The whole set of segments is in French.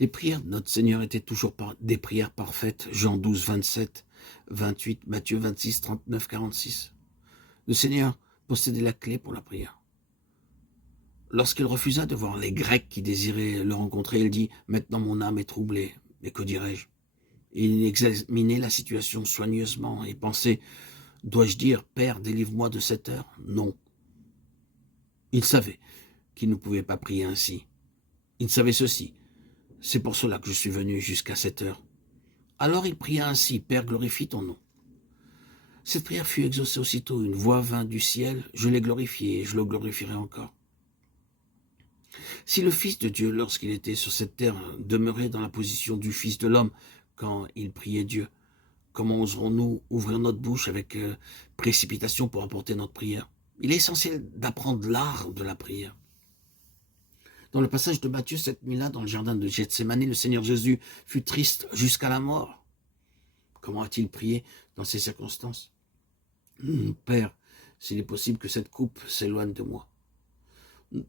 Les prières de notre Seigneur étaient toujours des prières parfaites. Jean 12, 27, 28, Matthieu 26, 39, 46. Le Seigneur possédait la clé pour la prière. Lorsqu'il refusa de voir les Grecs qui désiraient le rencontrer, il dit « Maintenant mon âme est troublée, mais que dirais-je » Il examinait la situation soigneusement et pensait « Dois-je dire, Père, délivre-moi de cette heure ?» Non. Il savait qu'il ne pouvait pas prier ainsi. Il savait ceci. C'est pour cela que je suis venu jusqu'à cette heure. Alors il pria ainsi, Père, glorifie ton nom. Cette prière fut exaucée aussitôt. Une voix vint du ciel. Je l'ai glorifié et je le glorifierai encore. Si le Fils de Dieu, lorsqu'il était sur cette terre, demeurait dans la position du Fils de l'homme quand il priait Dieu, comment oserons-nous ouvrir notre bouche avec précipitation pour apporter notre prière? Il est essentiel d'apprendre l'art de la prière. Dans le passage de Matthieu, cette nuit-là, dans le jardin de Gethsémani, le Seigneur Jésus fut triste jusqu'à la mort. Comment a-t-il prié dans ces circonstances? Père, s'il est possible que cette coupe s'éloigne de moi.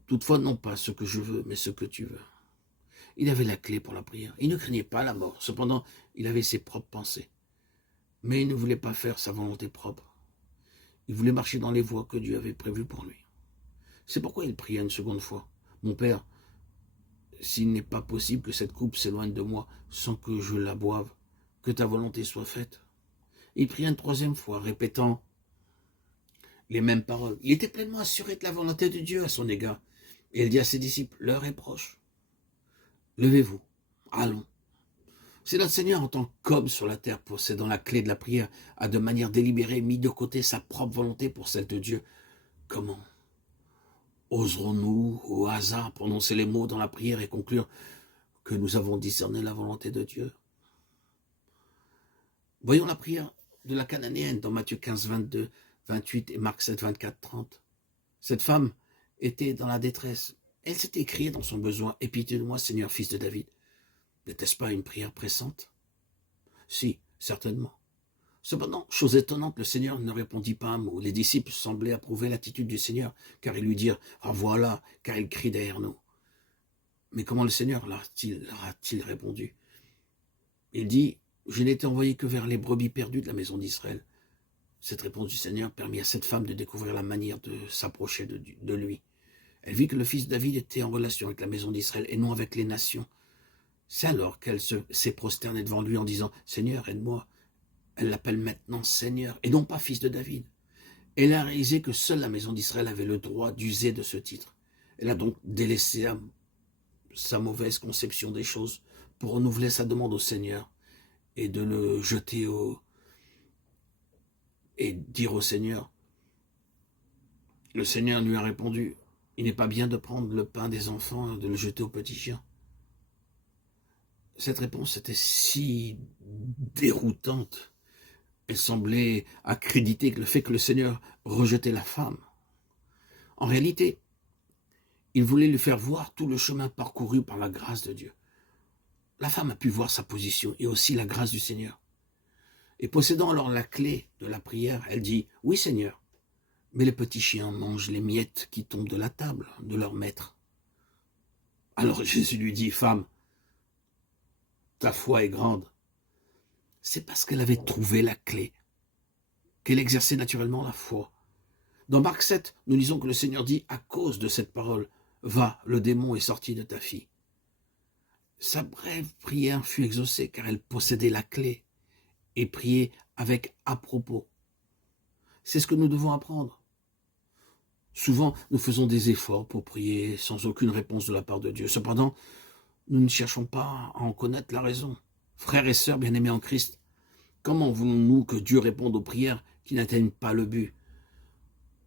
Toutefois, non pas ce que je veux, mais ce que tu veux. Il avait la clé pour la prière. Il ne craignait pas la mort. Cependant, il avait ses propres pensées. Mais il ne voulait pas faire sa volonté propre. Il voulait marcher dans les voies que Dieu avait prévues pour lui. C'est pourquoi il pria une seconde fois. Mon Père, s'il n'est pas possible que cette coupe s'éloigne de moi sans que je la boive, que ta volonté soit faite. Il pria une troisième fois, répétant les mêmes paroles. Il était pleinement assuré de la volonté de Dieu à son égard. Et il dit à ses disciples, l'heure est proche. Levez-vous, allons. C'est notre Seigneur en tant qu'homme sur la terre, possédant la clé de la prière, a de manière délibérée mis de côté sa propre volonté pour celle de Dieu. Comment oserons-nous, au hasard, prononcer les mots dans la prière et conclure que nous avons discerné la volonté de Dieu? Voyons la prière de la Cananéenne dans Matthieu 15, 22, 28 et Marc 7, 24, 30. Cette femme était dans la détresse. Elle s'était écriée dans son besoin, « Aie pitié de moi, Seigneur, fils de David ». N'était-ce pas une prière pressante? Si, certainement. Cependant, chose étonnante, le Seigneur ne répondit pas un mot. Les disciples semblaient approuver l'attitude du Seigneur, car ils lui dirent « Ah voilà, car il crie derrière nous ». Mais comment le Seigneur leur a-t-il répondu? Il dit « Je n'ai été envoyé que vers les brebis perdues de la maison d'Israël ». Cette réponse du Seigneur permit à cette femme de découvrir la manière de s'approcher de lui. Elle vit que le fils de David était en relation avec la maison d'Israël et non avec les nations. C'est alors qu'elle s'est prosternée devant lui en disant « Seigneur, aide-moi ». Elle l'appelle maintenant Seigneur et non pas fils de David. Elle a réalisé que seule la maison d'Israël avait le droit d'user de ce titre. Elle a donc délaissé sa mauvaise conception des choses pour renouveler sa demande au Seigneur et de le jeter et dire au Seigneur. Le Seigneur lui a répondu « Il n'est pas bien de prendre le pain des enfants et de le jeter aux petits chiens ». Cette réponse était si déroutante. Elle semblait accréditer le fait que le Seigneur rejetait la femme. En réalité, il voulait lui faire voir tout le chemin parcouru par la grâce de Dieu. La femme a pu voir sa position et aussi la grâce du Seigneur. Et possédant alors la clé de la prière, elle dit « Oui, Seigneur, mais les petits chiens mangent les miettes qui tombent de la table de leur maître. » Alors Jésus lui dit « Femme, ta foi est grande. » C'est parce qu'elle avait trouvé la clé qu'elle exerçait naturellement la foi. Dans Marc 7, nous lisons que le Seigneur dit, à cause de cette parole, « Va, le démon est sorti de ta fille. » Sa brève prière fut exaucée car elle possédait la clé et priait avec à propos. C'est ce que nous devons apprendre. Souvent, nous faisons des efforts pour prier sans aucune réponse de la part de Dieu. Cependant, nous ne cherchons pas à en connaître la raison. Frères et sœurs bien-aimés en Christ, comment voulons-nous que Dieu réponde aux prières qui n'atteignent pas le but?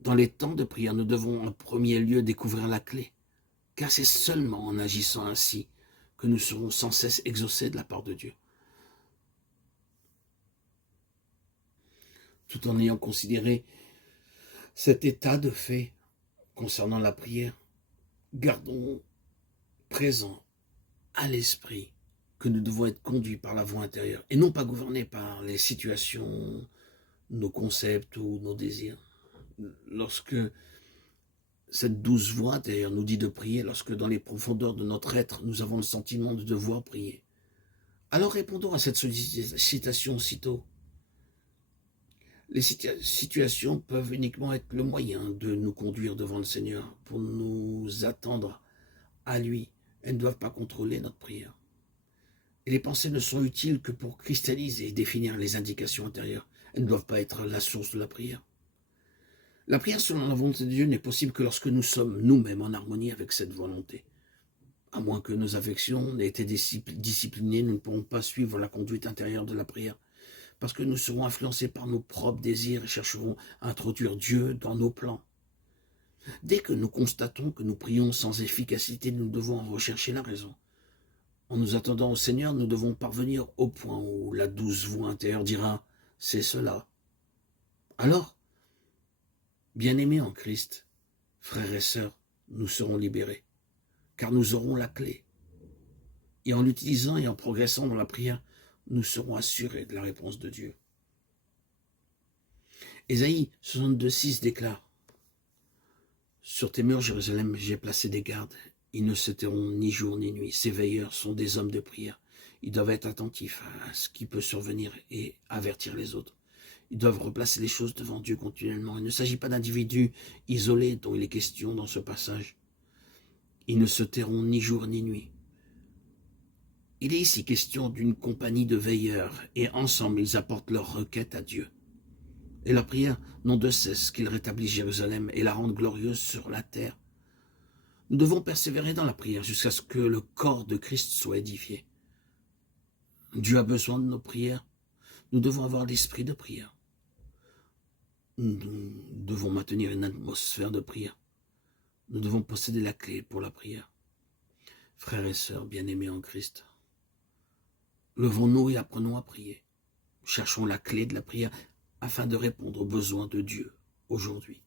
Dans les temps de prière, nous devons en premier lieu découvrir la clé, car c'est seulement en agissant ainsi que nous serons sans cesse exaucés de la part de Dieu. Tout en ayant considéré cet état de fait concernant la prière, gardons présent à l'esprit que nous devons être conduits par la voie intérieure et non pas gouvernés par les situations, nos concepts ou nos désirs. Lorsque Cette douce voix intérieure nous dit de prier lorsque dans les profondeurs de notre être, nous avons le sentiment de devoir prier. Alors répondons à cette sollicitation aussitôt. Les situations peuvent uniquement être le moyen de nous conduire devant le Seigneur pour nous attendre à lui. Elles ne doivent pas contrôler notre prière. Et les pensées ne sont utiles que pour cristalliser et définir les indications intérieures. Elles ne doivent pas être la source de la prière. La prière selon la volonté de Dieu n'est possible que lorsque nous sommes nous-mêmes en harmonie avec cette volonté. À moins que nos affections n'aient été disciplinées, nous ne pourrons pas suivre la conduite intérieure de la prière, parce que nous serons influencés par nos propres désirs et chercherons à introduire Dieu dans nos plans. Dès que nous constatons que nous prions sans efficacité, nous devons en rechercher la raison. En nous attendant au Seigneur, nous devons parvenir au point où la douce voix intérieure dira « c'est cela ». Alors, bien-aimés en Christ, frères et sœurs, nous serons libérés, car nous aurons la clé. Et en l'utilisant et en progressant dans la prière, nous serons assurés de la réponse de Dieu. Ésaïe 62,6 déclare « Sur tes murs, Jérusalem, j'ai placé des gardes. Ils ne se tairont ni jour ni nuit. Ces veilleurs sont des hommes de prière. Ils doivent être attentifs à ce qui peut survenir et avertir les autres. Ils doivent replacer les choses devant Dieu continuellement. Il ne s'agit pas d'individus isolés dont il est question dans ce passage. Ils ne se tairont ni jour ni nuit. Il est ici question d'une compagnie de veilleurs, et ensemble ils apportent leur requête à Dieu. Et leur prière n'ont de cesse qu'il rétablisse Jérusalem et la rende glorieuse sur la terre. Nous devons persévérer dans la prière jusqu'à ce que le corps de Christ soit édifié. Dieu a besoin de nos prières. Nous devons avoir l'esprit de prière. Nous devons maintenir une atmosphère de prière. Nous devons posséder la clé pour la prière. Frères et sœurs bien-aimés en Christ, levons-nous et apprenons à prier. Cherchons la clé de la prière afin de répondre aux besoins de Dieu aujourd'hui.